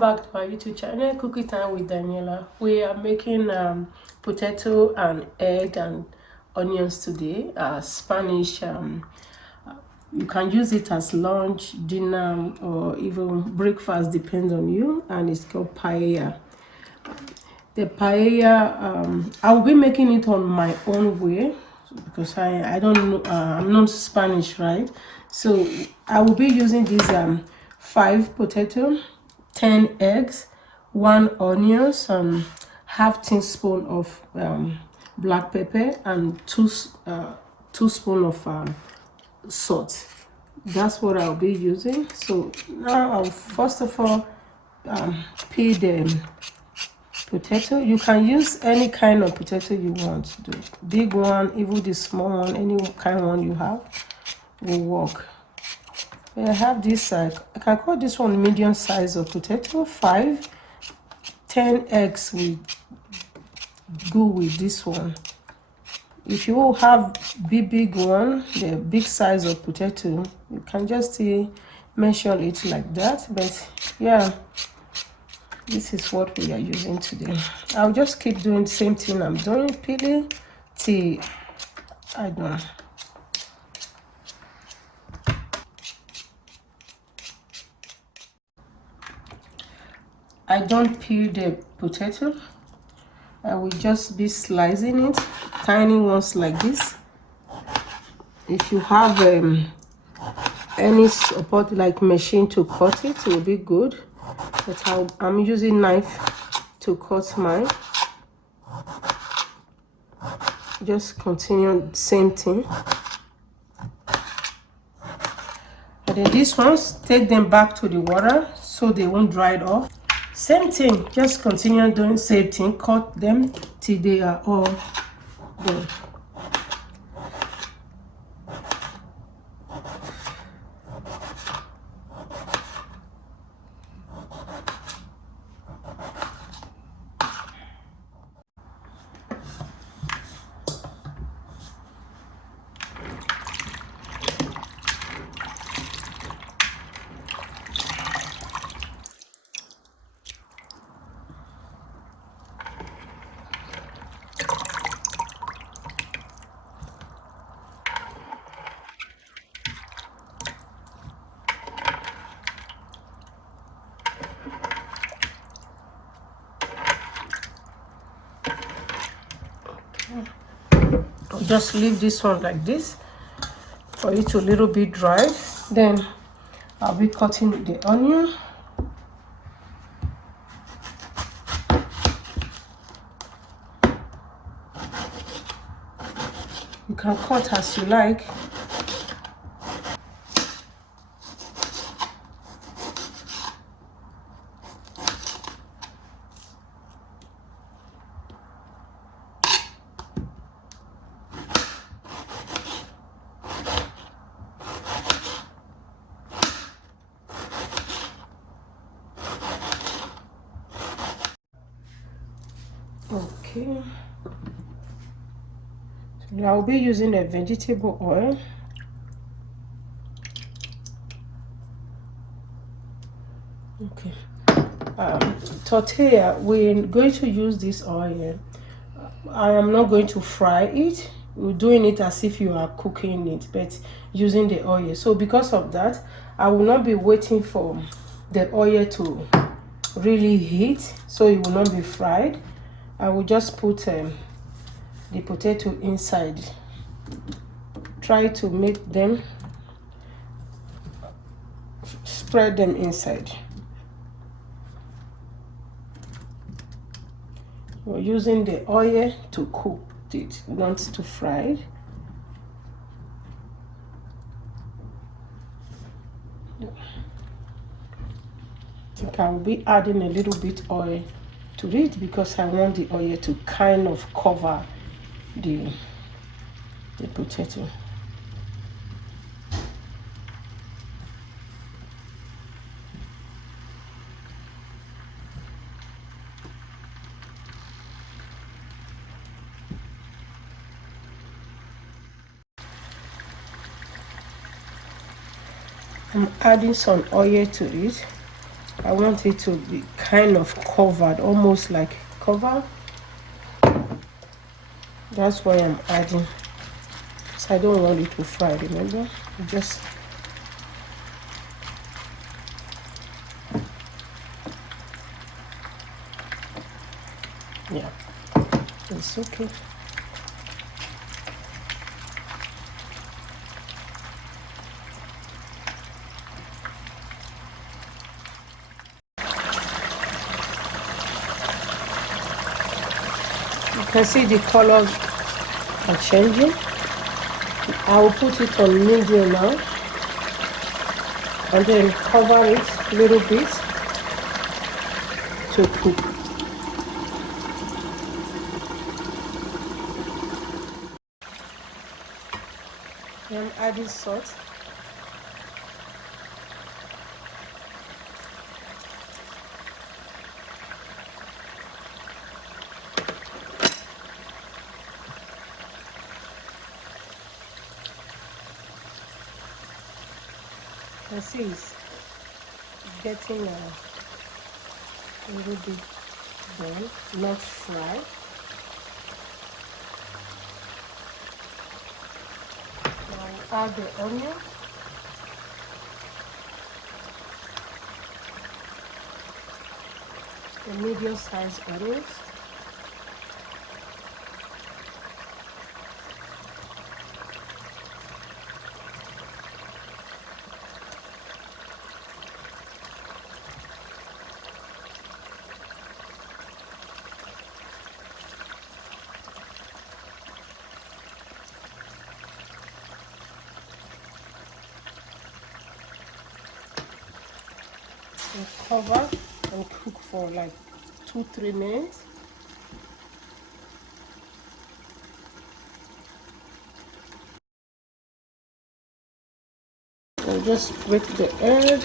back to our YouTube channel, Cookie Time with Daniela. We are making potato and egg and onions today. Spanish. You can use it as lunch, dinner, or even breakfast, depends on you. And it's called paella. The paella, I will be making it on my own way because I don't know, I'm not Spanish, right? So I will be using these 5 potato, 10 eggs, 1 onions, half teaspoon of black pepper, and 2 spoon of salt. That's what I'll be using. So now I'll first of all peel the potato. You can use any kind of potato you want. The big one, even the small one, any kind of one you have will work. I have this, I can call this one medium size of potato. 5, 10 eggs will go with this one. If you have big one, the big size of potato, you can just measure it like that. But yeah, this is what we are using today. I'll just keep doing the same thing I'm doing, peeling till I don't. I don't peel the potato. I will just be slicing it, tiny ones like this. If you have any support like machine to cut it, it will be good. But I'm using knife to cut mine. Just continue the same thing. And then these ones, take them back to the water so they won't dry it off. Same thing, just continue doing same thing. Cut them till they are all done. Just leave this one like this for it to a little bit dry. Then I'll be cutting the onion. You can cut as you like. Okay, so I'll be using a vegetable oil. Okay, tortilla, we're going to use this oil. I am not going to fry it. We're doing it as if you are cooking it, but using the oil. So because of that, I will not be waiting for the oil to really heat, so it will not be fried. I will just put the potato inside. Try to make them, spread them inside. We're using the oil to cook it, not to fry it. I think I will be adding a little bit oil to it because I want the oil to kind of cover the potato. I'm adding some oil to it. I want it to be kind of covered, almost like cover. That's why I'm adding. So I don't want it to fry, remember? Just yeah, it's okay. You can see the colors are changing. I will put it on medium now and then cover it a little bit to cook. I'm adding salt. You see it's getting a little bit done, not fried. Now I'll add the onion. The medium-sized onions. And cover and cook for like 2-3 minutes. And just break the egg.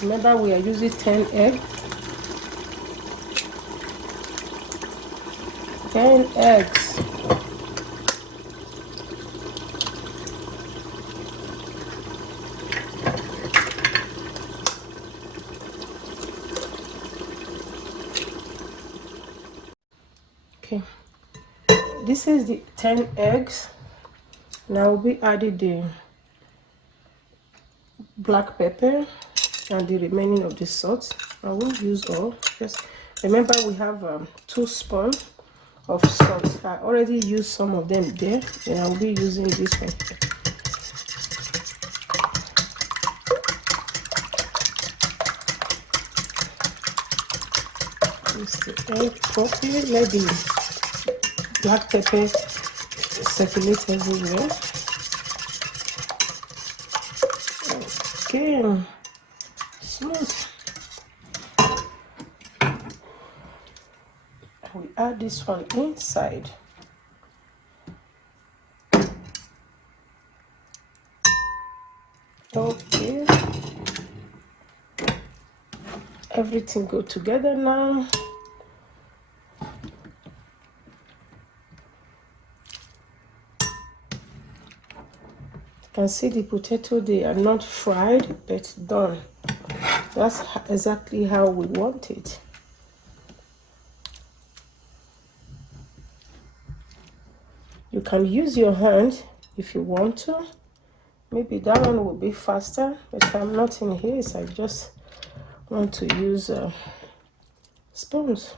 Remember, we are using 10 eggs. 10 eggs. Okay, this is the 10 eggs. Now we added the black pepper and the remaining of the salt. I won't use all. Just remember, we have 2 spoons of salt. I already used some of them there, and I'll be using this one. Mix the egg properly. Let the black pepper circulate everywhere. Okay, smooth. We add this one inside. Okay, everything go together now. You can see the potato, they are not fried but done. That's exactly how we want it. You can use your hand if you want to. Maybe that one will be faster, but I'm not in here, so I just want to use spoons.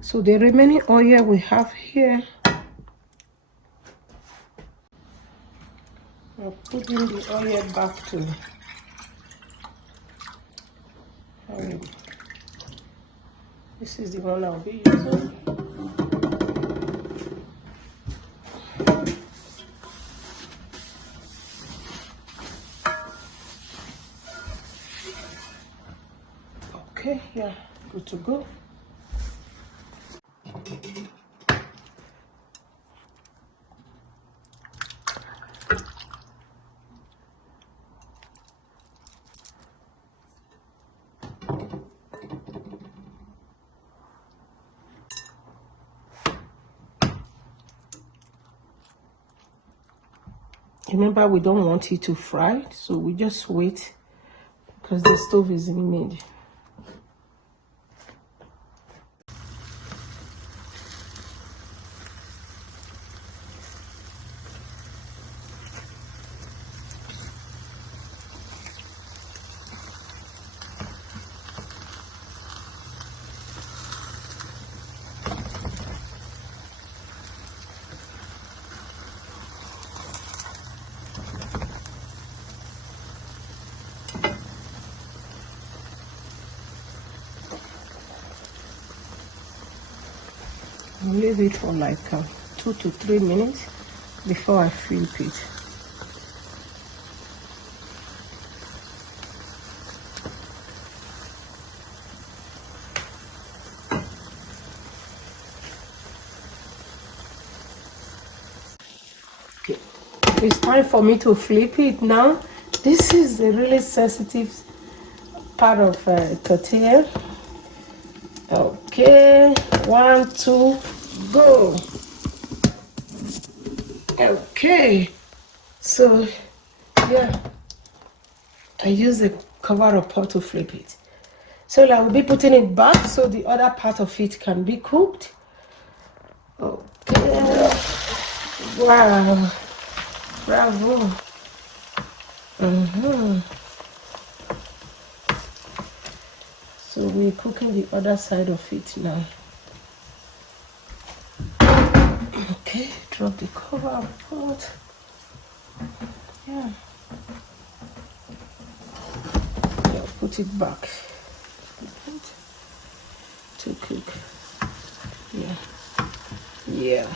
So the remaining oil we have here, I'll put in the oil back to this is the one I'll be using. Okay, yeah, good to go. Remember, we don't want it to fry, so we just wait because the stove is in mid. I'll leave it for like 2 to 3 minutes before I flip it. Okay. It's time for me to flip it now. This is a really sensitive part of tortilla. Okay, 1, 2, go. Okay, so yeah, I use the cover of pot to flip it. So I will be putting it back so the other part of it can be cooked. Okay, wow, bravo. So we're cooking the other side of it now. Okay, drop the cover of the pot. Yeah. Put it back to cook. Yeah.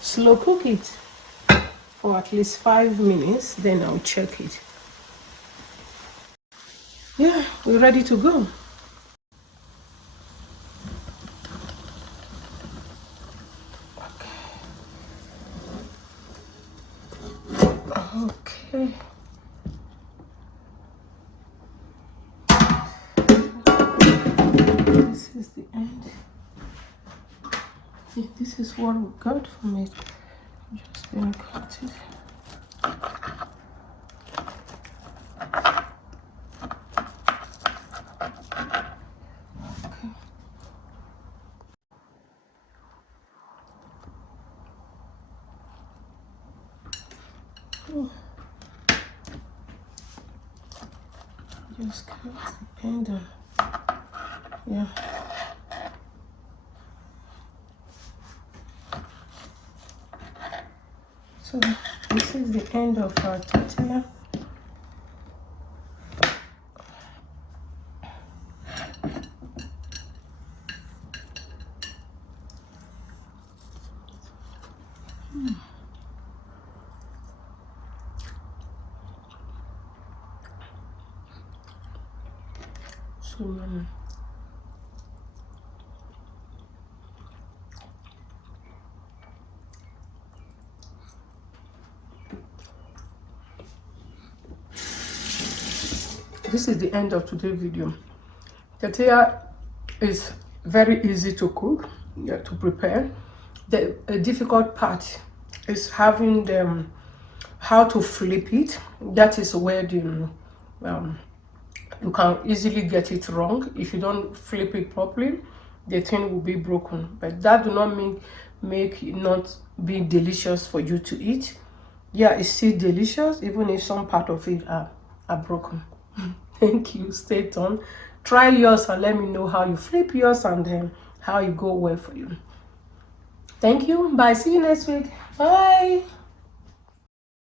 Slow cook it for at least 5 minutes, then I'll check it. Yeah, we're ready to go. Okay. This is the end. This is what we got from it. Just gonna cut it. Just cut the end on. Yeah. So this is the end of our tortilla. So yummy. This is the end of today's video. Tortilla is very easy to cook, to prepare. The difficult part is having the how to flip it. That is where the you can easily get it wrong. If you don't flip it properly, the thing will be broken. But that do not make it not be delicious for you to eat. Yeah, it's still delicious, even if some part of it are broken. Thank you. Stay tuned. Try yours and let me know how you flip yours and then how it go well for you. Thank you. Bye. See you next week. Bye.